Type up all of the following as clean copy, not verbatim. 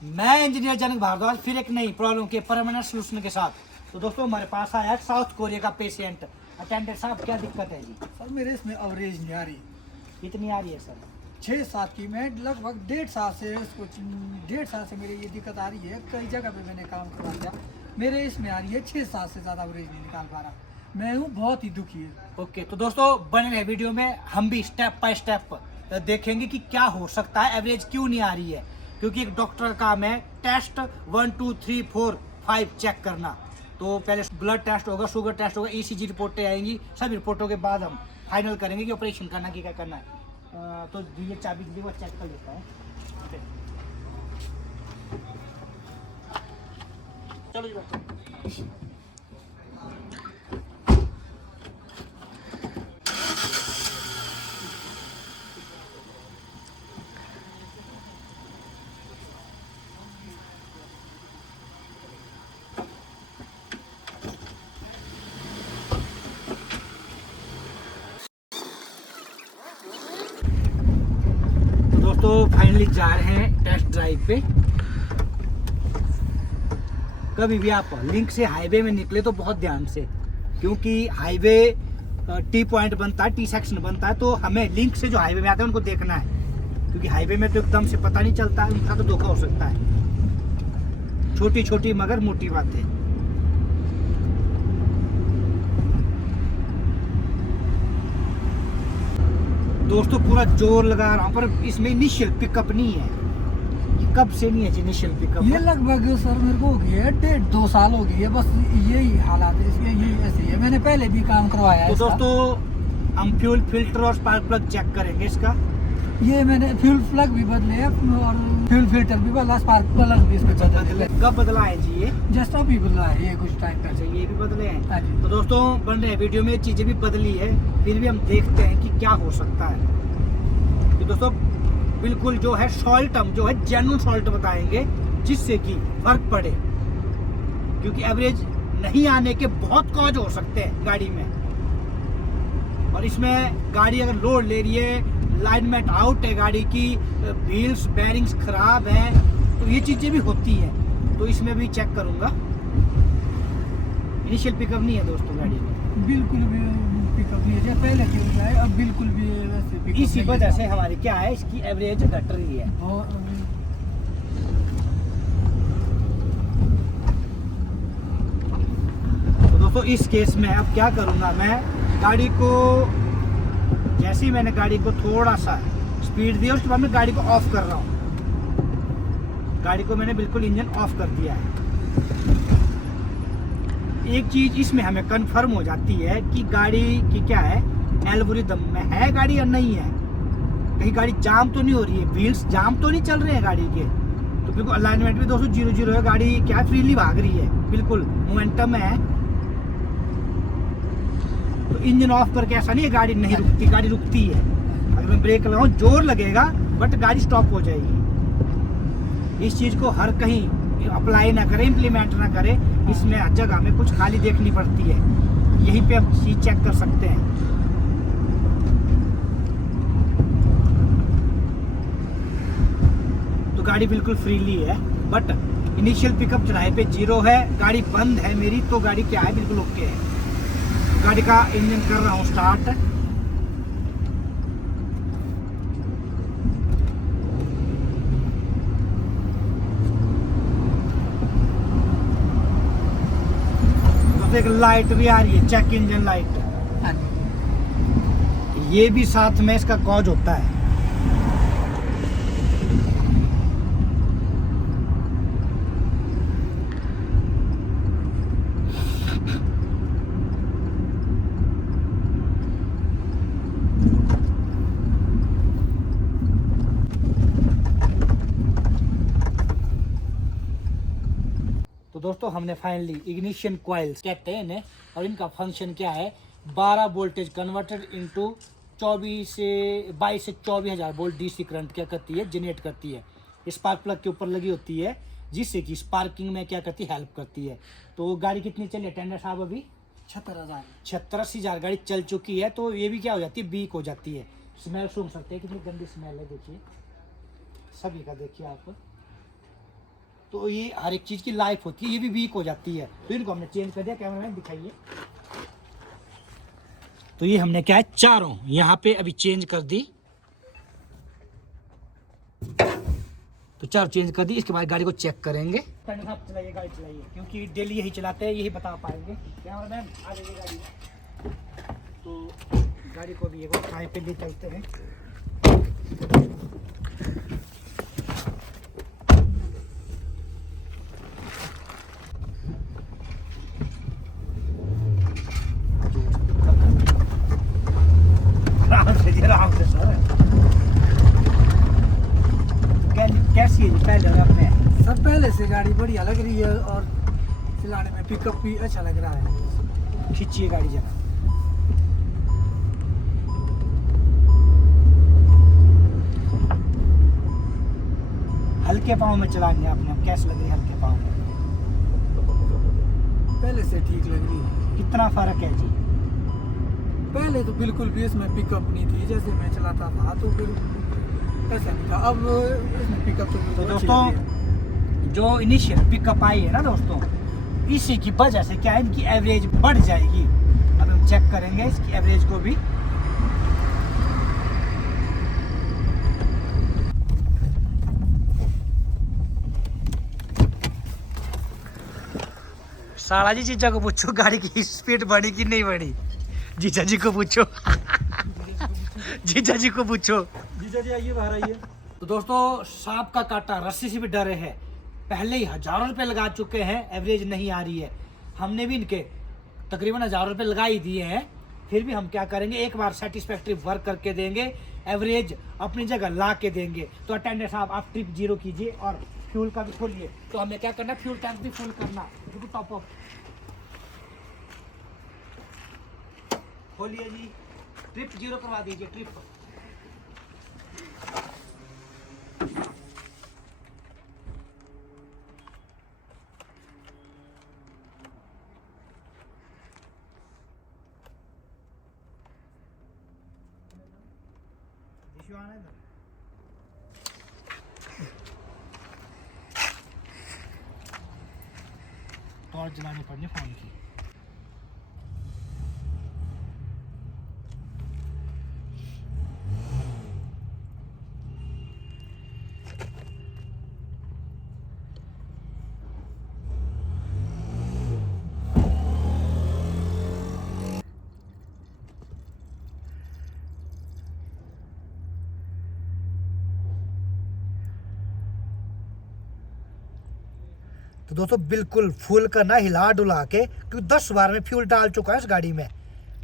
मैं इंजीनियर जनक भारद्वाज फिर एक नई प्रॉब्लम के परमानेंट सोल्यूशन के साथ। तो दोस्तों हमारे पास आया साउथ कोरिया का पेशेंट। अटेंडेंट साहब क्या दिक्कत है जी? सर मेरे इसमें एवरेज नहीं आ रही। कितनी आ रही है सर? 6-7 की। मैं लगभग 1.5 साल से इसको 1.5 साल से मेरी ये दिक्कत आ रही है। कई जगह पे मैंने काम करवा दिया, मेरे इसमें आ रही है 6-7 से ज़्यादा एवरेज नहीं निकाल पा रहा। मैं हूँ बहुत ही दुखी है। ओके, तो दोस्तों बने रहे वीडियो में, हम भी स्टेप बाय स्टेप देखेंगे कि क्या हो सकता है, एवरेज क्यों नहीं आ रही है। क्योंकि एक डॉक्टर का काम है टेस्ट 1 2 3 4 5 चेक करना। तो पहले ब्लड टेस्ट होगा, शुगर टेस्ट होगा, ईसीजी रिपोर्टें आएंगी। सभी रिपोर्टों के बाद हम फाइनल करेंगे कि ऑपरेशन करना कि क्या करना है। तो ये चाबी दी वो चेक कर लेता है। चलो जी बैठो। तो फाइनली जा रहे हैं टेस्ट ड्राइव पे। कभी भी आप लिंक से हाईवे में निकले तो बहुत ध्यान से, क्योंकि हाईवे टी पॉइंट बनता है, टी सेक्शन बनता है, तो हमें लिंक से जो हाईवे में आते हैं उनको देखना है। क्योंकि हाईवे में तो एकदम से पता नहीं चलता है, उनका तो धोखा हो सकता है। छोटी छोटी मगर मोटी बातें। दोस्तों पूरा जोर लगा रहा हूँ, पर इसमें इनिशियल पिकअप नहीं है। कब से नहीं है इनिशियल पिकअप? ये लगभग सर मेरे को हो गई है 1.5-2 साल हो गई है। बस यही हालात है इसके, यही ऐसे ही है। मैंने पहले भी काम करवाया है। तो दोस्तों हम फ्यूल फिल्टर और स्पार्क प्लग चेक करेंगे इसका। ये मैंने फ्यूल प्लग भी बदले हैं और फ्यूल फिल्टर भी बदला, स्पार्क प्लग भी इसमें बदले। कब बदला है जी ये? जस्ट अभी बदला है ये कुछ टाइम अच्छा, पहले। ये भी बदले हैं। हाँ जी। तो दोस्तों बन रहे वीडियो में चीजें भी बदली है, फिर भी हम देखते हैं कि क्या हो सकता है। तो दोस्तों बिल्कुल जो है सॉल्ट, हम जो है जेन्युइन सॉल्ट बताएंगे जिससे कि फर्क पड़े। क्योंकि एवरेज नहीं आने के बहुत कॉज हो सकते हैं गाड़ी में। और इसमें गाड़ी अगर लोड ले रही है, लाइनमेंट आउट है गाड़ी की, व्हील्स बेरिंग्स खराब है, तो ये चीजें भी होती हैं। तो इसमें भी चेक करूंगा। इनिशियल पिकअप नहीं है दोस्तों गाड़ी में, बिल्कुल भी पिकअप नहीं है। पहले क्यों है, अब बिल्कुल भी वैसे पिकअप इसी वजह से हमारी क्या है, इसकी एवरेज घट रही है। तो दोस्तों इस केस में अब क्या करूंगा, मैं गाड़ी को जैसे ही मैंने गाड़ी को थोड़ा सा स्पीड दी, उसके बाद मैं गाड़ी को ऑफ कर रहा हूँ। गाड़ी को मैंने बिल्कुल इंजन ऑफ कर दिया है। एक चीज इसमें हमें कंफर्म हो जाती है कि गाड़ी की क्या है, एल्गोरिदम में है गाड़ी या नहीं है। कहीं गाड़ी जाम तो नहीं हो रही है, व्हील्स जाम तो नहीं चल रहे हैं गाड़ी के। तो बिल्कुल अलाइनमेंट भी 200 है, गाड़ी क्या फ्रीली भाग रही है, बिल्कुल मोमेंटम है। तो इंजन ऑफ करके ऐसा नहीं है गाड़ी नहीं रुकती, गाड़ी रुकती है। अगर मैं ब्रेक लगाऊं जोर लगेगा, बट गाड़ी स्टॉप हो जाएगी। इस चीज को हर कहीं अप्लाई ना करें, इम्प्लीमेंट ना करें। इसमें हर जगह में कुछ खाली देखनी पड़ती है, यहीं पे हम चीज चेक कर सकते हैं। तो गाड़ी बिल्कुल फ्रीली है, बट इनिशियल पिकअप चढ़ाई पे 0 है। गाड़ी बंद है मेरी, तो गाड़ी क्या है, बिल्कुल ओके है। गाड़ी का इंजन कर रहा हूँ स्टार्ट। तो एक लाइट भी आ रही है, चेक इंजन लाइट। ये भी साथ में इसका कॉज होता है। तो दोस्तों हमने फाइनली इग्निशन कॉइल्स कहते हैं इन्हें, और इनका फंक्शन क्या है, 12 वोल्टेज कन्वर्टेड इनटू 22 से 24,000 वोल्ट डीसी करंट क्या करती है, जनरेट करती है। स्पार्क प्लग के ऊपर लगी होती है, जिससे कि स्पार्किंग में क्या करती है, हेल्प करती है। तो गाड़ी कितनी चली अटेंडर साहब? अभी 76,000 गाड़ी चल चुकी है। तो ये भी क्या हो जाती है, वीक हो जाती है। स्मेल सूंघ सकते हैं, कितनी गंदी स्मेल है, देखिए सभी का, देखिए आप। तो ये हर एक चीज़ की लाइफ होती है, ये भी वीक हो जाती है। तो इनको हमने चेंज कर दिया। कैमरामैन दिखाइए। तो ये हमने क्या है, चारों यहाँ पे अभी चेंज कर दी। तो चार चेंज कर दी। इसके बाद गाड़ी को चेक करेंगे। आप चलाइए, गाड़ी चलाइए, क्योंकि डेली यही चलाते हैं, यही बता पाएंगे। कैमरामैन आ जाइए गाड़ी। तो गाड़ी को भी एक बार ट्राई पे ले चलते हैं। आराम से सर। कैसी है पहले अपने? सब पहले से गाड़ी बढ़िया लग रही है और चलाने में पिकअप भी अच्छा लग रहा है। खींचिए गाड़ी जरा। हल्के पाँव में चलानी है आपने, अब कैसे लग रही है हल्के पाँव में? पहले से ठीक लग रही है। कितना फर्क है जी? पहले तो बिल्कुल भी इसमें पिकअप नहीं थी, जैसे मैं चलाता था तो फिर ऐसा नहीं था। अब इसमें पिकअप तो तो अच्छी लग रही है। दोस्तों जो इनिशियल पिकअप आई है ना दोस्तों, इसी की वजह से क्या है, इनकी एवरेज बढ़ जाएगी। अब हम चेक करेंगे इसकी एवरेज को भी। साला जी जीजा को पूछो गाड़ी की स्पीड बढ़ी कि नहीं बढ़ी। जीजा जी को पूछो। जीजा जी को पूछो। जीजा जी आइए, बाहर आइए। तो दोस्तों सांप का काटा रस्सी से भी डरे है। पहले ही हजारों रुपए लगा चुके हैं, एवरेज नहीं आ रही है। हमने भी इनके तकरीबन हजारों रुपए लगा ही दिए हैं, फिर भी हम क्या करेंगे, एक बार सेटिस्फैक्ट्री वर्क करके देंगे, एवरेज अपनी जगह ला के देंगे। तो अटेंडेंट साहब आप ट्रिप 0 कीजिए और फ्यूल का भी खोलिए। तो हमें क्या करना है, फ्यूल टैंक भी फुल करना, टॉप अप खोलिए जी। ट्रिप 0 करवा दीजिए। ट्रिप टॉर्च जलानी पड़नी फोन की। तो दोस्तों बिल्कुल फुल करना, हिला डुला के, क्योंकि 10 बार में फ्यूल डाल चुका है इस गाड़ी में।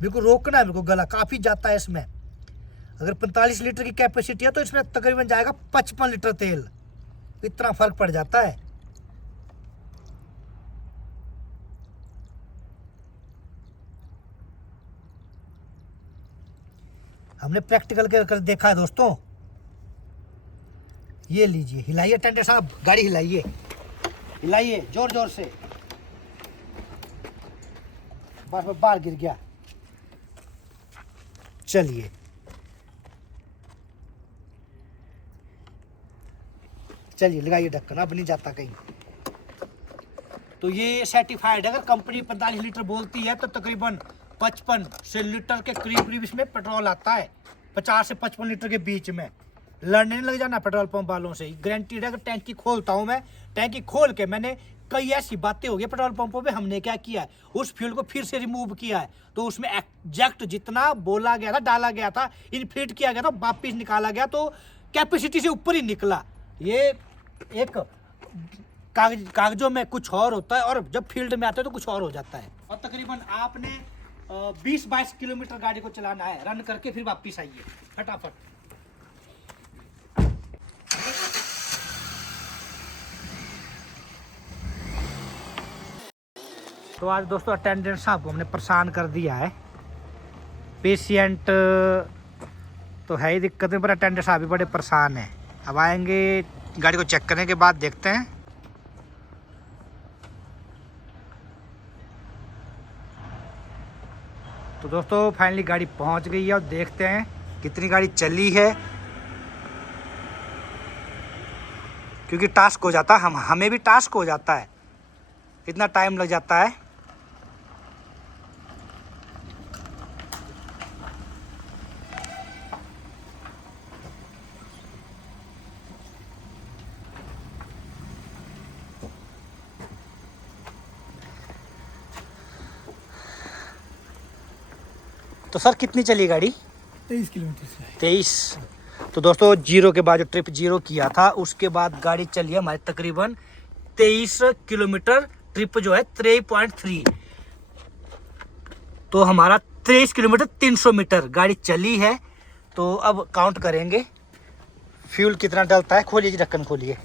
बिल्कुल रोकना है मेरे को, गला काफ़ी जाता है इसमें। अगर 45 लीटर की कैपेसिटी है तो इसमें तकरीबन जाएगा 55 लीटर तेल। इतना फर्क पड़ जाता है। हमने प्रैक्टिकल कर देखा है दोस्तों। ये लीजिए, हिलाइए टेंडर साहब, गाड़ी हिलाइए, हिलाइए जोर जोर से। बस बाहर गिर गया। चलिए चलिए लगाइए ढक्कन, अब नहीं जाता कहीं। तो ये सर्टिफाइड है। अगर कंपनी 45 लीटर बोलती है तो तकरीबन 55 लीटर के करीब इसमें पेट्रोल आता है। 50 से 55 लीटर के बीच में। लड़ने नहीं लग जाना पेट्रोल पंप वालों से, गारंटीड है। अगर टैंकी खोलता हूँ मैं, टैंकी खोल के मैंने कई ऐसी बातें हो गई पेट्रोल पंपों पे, हमने क्या किया है, उस फ्यूल को फिर से रिमूव किया है। तो उसमें एग्जैक्ट जितना बोला गया था, डाला गया था, इनफ्लेट किया गया था, वापिस निकाला गया, तो कैपेसिटी से ऊपर ही निकला। ये एक कागजों में कुछ और होता है और जब फील्ड में आते हैं तो कुछ और हो जाता है। और तकरीबन आपने 20-22 किलोमीटर गाड़ी को चलाना है, रन करके फिर वापिस आइए फटाफट। तो आज दोस्तों अटेंडेंट साहब को हमने परेशान कर दिया है। पेशेंट तो है ही दिक्कत में, पर अटेंडेंट साहब भी बड़े परेशान हैं। अब आएंगे, गाड़ी को चेक करने के बाद देखते हैं। तो दोस्तों फाइनली गाड़ी पहुंच गई है और देखते हैं कितनी गाड़ी चली है। क्योंकि टास्क हो जाता है, हमें भी टास्क हो जाता है, इतना टाइम लग जाता है। तो सर कितनी चली गाड़ी? 23 किलोमीटर से। 23। तो दोस्तों जीरो के बाद जो ट्रिप जीरो किया था उसके बाद गाड़ी चली है हमारी तकरीबन 23 किलोमीटर। ट्रिप जो है 3.3, तो हमारा 23 किलोमीटर 300 मीटर गाड़ी चली है। तो अब काउंट करेंगे फ्यूल कितना डलता है। खोलिए जी, ढक्कन खोलिए।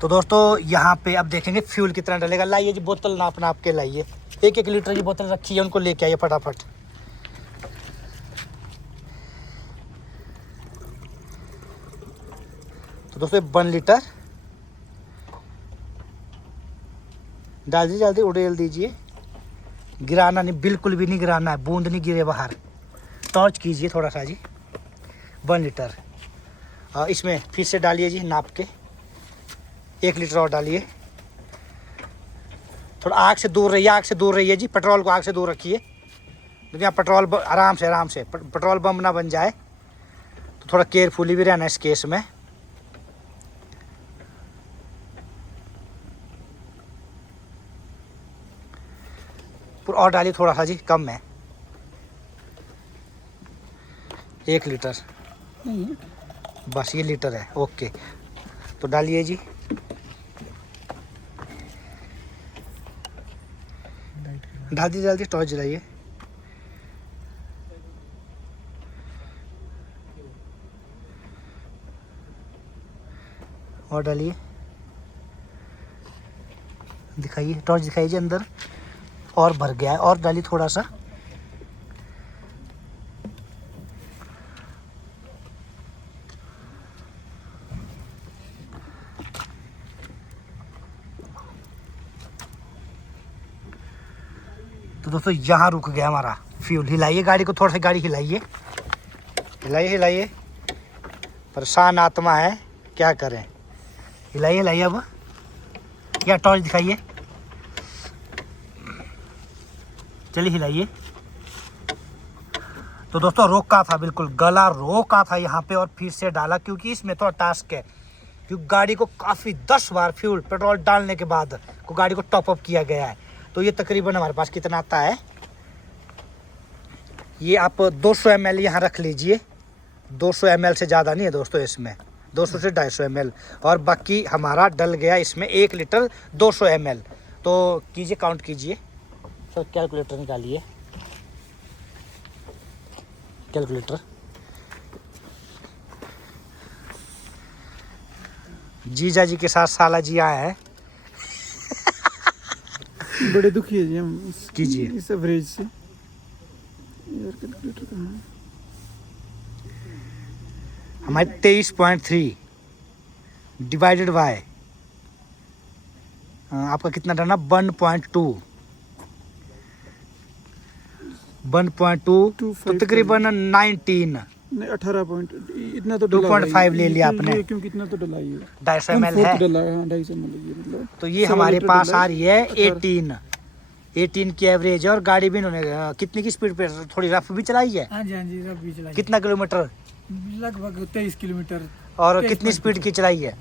तो दोस्तों यहाँ पे अब देखेंगे फ्यूल कितना डलेगा। लाइए जी बोतल नाप के लाइए, 1-1 लीटर की बोतल रखी है, उनको लेके आइए फटाफट। तो दोस्तों 1 लीटर डाल दीजिए, जल्दी उड़ेल दीजिए। गिराना नहीं, बिल्कुल भी नहीं गिराना है, बूंद नहीं गिरे बाहर। टॉर्च कीजिए थोड़ा सा जी। 1 लीटर इसमें फिर से डालिए जी नाप के। 1 लीटर और डालिए। थोड़ा आग से दूर रहिए, आग से दूर रहिए जी, पेट्रोल को आग से दूर रखिए। लेकिन यहाँ पेट्रोल आराम से पेट्रोल बम ना बन जाए, तो थोड़ा केयरफुली भी रहना इस केस में। और डालिए थोड़ा सा जी, कम है। 1 लीटर बस, ये लीटर है, ओके। तो डालिए जी। डाल दीजिए, जल्दी टॉर्च जलाइए। और डालिए, दिखाइए, टॉर्च दिखाइए जी अंदर। और भर गया है, और डालिए थोड़ा सा। तो दोस्तों यहाँ रुक गया हमारा फ्यूल। हिलाइए गाड़ी को, थोड़ा सा गाड़ी हिलाइए, हिलाइए। परेशान आत्मा है, क्या करें। हिलाइए अब। या टॉर्च दिखाइए, चलिए हिलाइए। तो दोस्तों रोका था, बिल्कुल गला रोका था यहाँ पे, और फिर से डाला, क्योंकि इसमें थोड़ा टास्क है। क्योंकि गाड़ी को काफ़ी 10 बार फ्यूल पेट्रोल डालने के बाद को गाड़ी को टॉप अप किया गया है। तो ये तकरीबन हमारे पास कितना आता है, ये आप 200 ml यहाँ रख लीजिए। 200 ml से ज़्यादा नहीं है दोस्तों इसमें, 200 से 250 ml। और बाकी हमारा डल गया इसमें 1 लीटर 200 ml। तो कीजिए, काउंट कीजिए सर, कैलकुलेटर निकालिए, कैलकुलेटर। जीजा जी के साथ साला जी आए हैं। बड़े दुखी है जी हम कीजिए इस एवरेज से। यार कैलकुलेटर कहाँ है? हमारे 23.3 डिवाइडेड बाय आपका कितना डरना, 1.2 तो तकरीबन 19 नहीं 18 पॉइंट इतना तो 2.5 ले लिया आपने, क्योंकि इतना तो डला ही है। 250 ml है। 250 ml ये मतलब। तो ये हमारे पास आ रही है 18 की एवरेज है। और गाड़ी भी इन्होंने कितनी की स्पीड पे, थोड़ी रफ भी चलाई है। हाँ जी रफ भी चलाई। कितना किलोमीटर? लगभग 23 किलोमीटर। और कितनी स्पीड की चलाई है?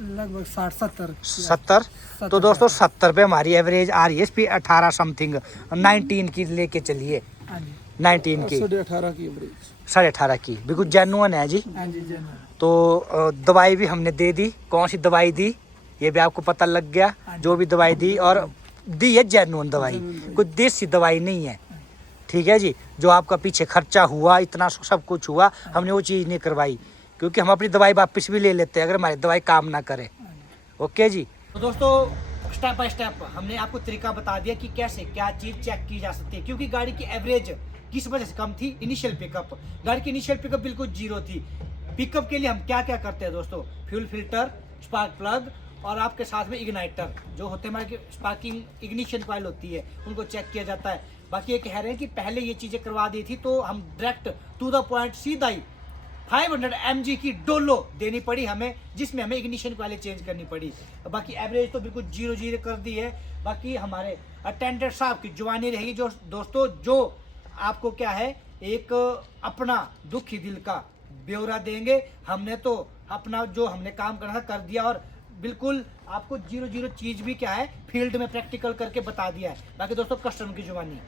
लगभग 60-70। 70। तो दोस्तों 70 पे हमारी एवरेज आ रही है। स्पीड 18 समथिंग 19 की लेके चलिए। 19 की 18.5 की एवरेज, 18.5 की, बिल्कुल जेन्युइन है जी। हाँ जी जेन्युइन। तो दवाई भी हमने दे दी। कौन सी दवाई दी ये भी आपको पता लग गया। जो भी दवाई दी, और दी है जेन्युइन दवाई, कोई देसी दवाई नहीं है। ठीक है जी। जो आपका पीछे खर्चा हुआ, इतना सब कुछ हुआ, हमने वो चीज़ नहीं करवाई, क्योंकि हम अपनी दवाई वापस भी ले लेते हैं अगर हमारी दवाई काम ना करे। ओके जी। तो दोस्तों स्टेप बाय स्टेप हमने आपको तरीका बता दिया कि कैसे क्या चीज़ चेक की जा सकती है। क्योंकि गाड़ी की एवरेज किस वजह से कम थी, इनिशियल पिकअप, गाड़ी की इनिशियल पिकअप बिल्कुल जीरो थी। पिकअप के लिए हम क्या क्या करते हैं दोस्तों, फ्यूल फिल्टर, स्पार्क प्लग, और आपके साथ में इग्नाइटर जो होते हैं हमारे, स्पार्किंग इग्निशन कॉइल होती है, उनको चेक किया जाता है। बाकी ये कह रहे हैं कि पहले ये चीजें करवा दी थी तो हम डायरेक्ट टू द पॉइंट सीधा ही 500 mg की डोलो देनी पड़ी हमें, जिसमें हमें इग्निशन वाले चेंज करनी पड़ी। बाकी एवरेज तो बिल्कुल 0 कर दी है। बाकी हमारे अटेंडेंट साहब की जुबानी रहेगी जो दोस्तों, जो आपको क्या है एक अपना दुखी दिल का ब्यौरा देंगे। हमने तो अपना जो हमने काम करना था कर दिया, और बिल्कुल आपको 0 चीज भी क्या है फील्ड में प्रैक्टिकल करके बता दिया है। बाकी दोस्तों कस्टमर की जुबानी।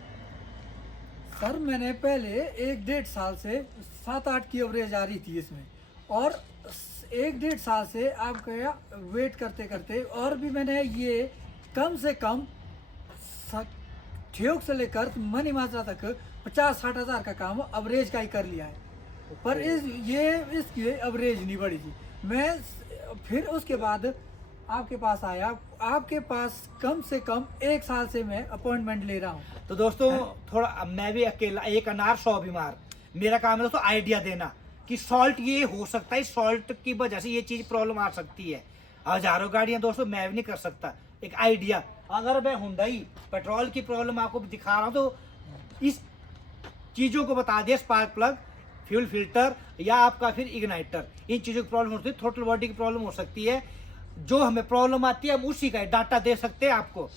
सर मैंने पहले 1-1.5 साल से 7-8 की एवरेज आ रही थी इसमें, और 1-1.5 साल से आप क्या वेट करते करते, और भी मैंने ये कम से कम ठेक से लेकर मनी मात्रा तक 50-60 हज़ार का काम एवरेज का ही कर लिया है, पर इसकी एवरेज नहीं बढ़ी थी। मैं फिर उसके बाद आपके पास आया, आपके पास कम से कम 1 साल से मैं अपॉइंटमेंट ले रहा हूँ। तो दोस्तों थोड़ा मैं भी अकेला, एक अनार 100 बीमार, मेरा काम है दोस्तों आइडिया देना कि सॉल्ट ये हो सकता है, सॉल्ट की वजह से ये चीज प्रॉब्लम आ सकती है। हजारों गाड़ियां दोस्तों मैं भी नहीं कर सकता, एक आइडिया। अगर मैं हुंडई पेट्रोल की प्रॉब्लम आपको दिखा रहा हूँ तो इस चीजों को बता दिया, स्पार्क प्लग, फ्यूल फिल्टर या आपका फिर इग्नाइटर, इन चीजों की प्रॉब्लम होती है। थ्रोटल बॉडी की प्रॉब्लम हो सकती है, जो हमें प्रॉब्लम आती है हम उसी का डाटा दे सकते हैं आपको,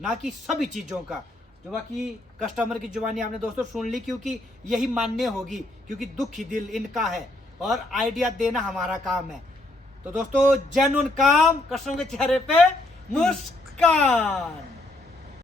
ना कि सभी चीजों का। जो बाकी कस्टमर की जुबानी आपने दोस्तों सुन ली, क्योंकि यही मान्य होगी, क्योंकि दुखी दिल इनका है और आइडिया देना हमारा काम है। तो दोस्तों जेन्युइन काम, कस्टमर के चेहरे पे मुस्कान।